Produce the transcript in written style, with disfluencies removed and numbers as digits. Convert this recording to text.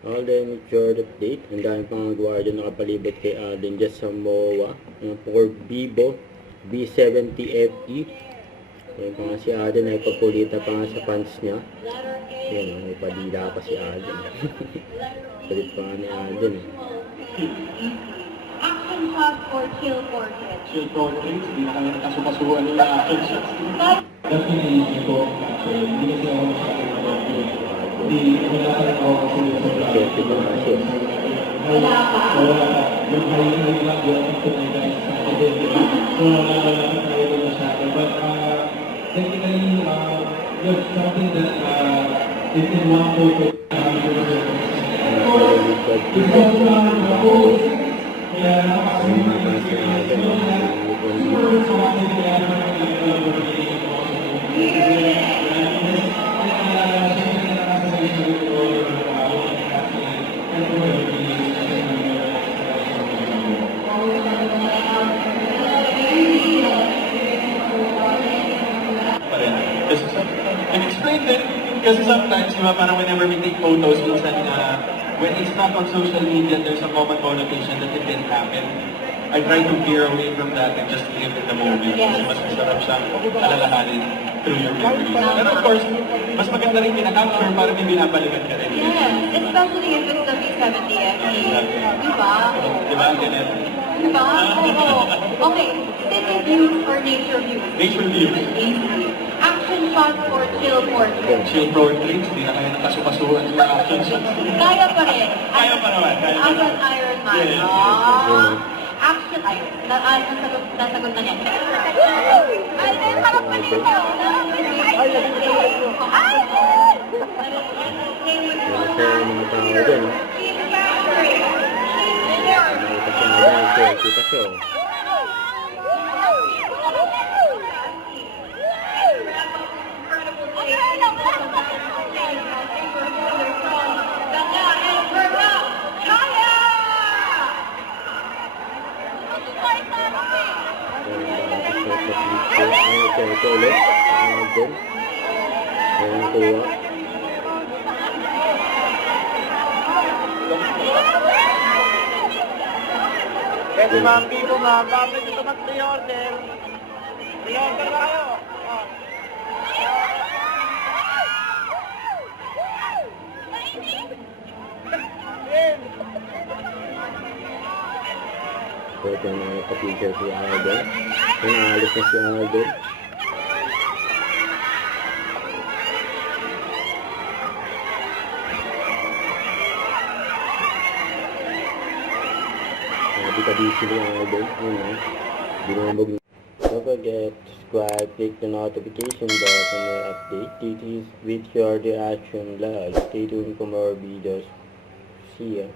Alden, short update. Ang dami pang gwardiya nakapalibot kay Alden dyan sa MOA. Ford Vivo B70FE. Ayan pa nga si Alden ay pagpulita pa nga sa pants niya. Ayan, may padila pa si Alden. Palit pa nga ni Alden. Action shot or chill portrait? Chill portrait, hindi na kami nakasukasuhan nila action shots. Definitely hindi ko actually, hindi kasi ako masyadong hindi wala pa rin ako kasi sa Siyempre pa nga siya. Wala pa? Wala pa. Yung high lang yun, ito na guys, sa akin, di ba? So wala pa tayo masyado. But technically, yun, something that is in one photo. Kaya explain din, kasi sometimes, di ba, parang whenever we take photos, minsan when it's not on social media, there's a common connotation that it didn't happen. I try to veer away from that and just live in the moment. Yes. Kasi mas masarap siyang alalahanin through your memories. Pero of course, mas maganda rin pinaka-capture para may binabalikan ka rin. Yes, especially if it's the B70FE. Diba? Diba, Kenneth? Diba? Oo. Okay, city views or nature views? Nature views. Action shot or chill portrait? Chill portraits, hindi na kaya nakasukasuhan sa action shots. Kaya pa rin. Kaya pa naman. Kaya pa As naman. an Iron Man. Yes. Action Iron. Nasagot na niya. Ay, harap pa ninyo. Nasa mga tao dyan. Nakita siya nga dyan. Selfie pa siya. Ito ulit. Alden. Ayan kuha. Pwede mga people nga, bakit ito mag-pre-order? Pre-order na kayo! So ito na nakapicture si Alden. Naalis na si Alden. Nakabika-busy ni Alden. Yun na. Binubog na. Don't forget to subscribe, click the notification bell for more update. This is with your reaction live. Stay tuned for more videos. See ya.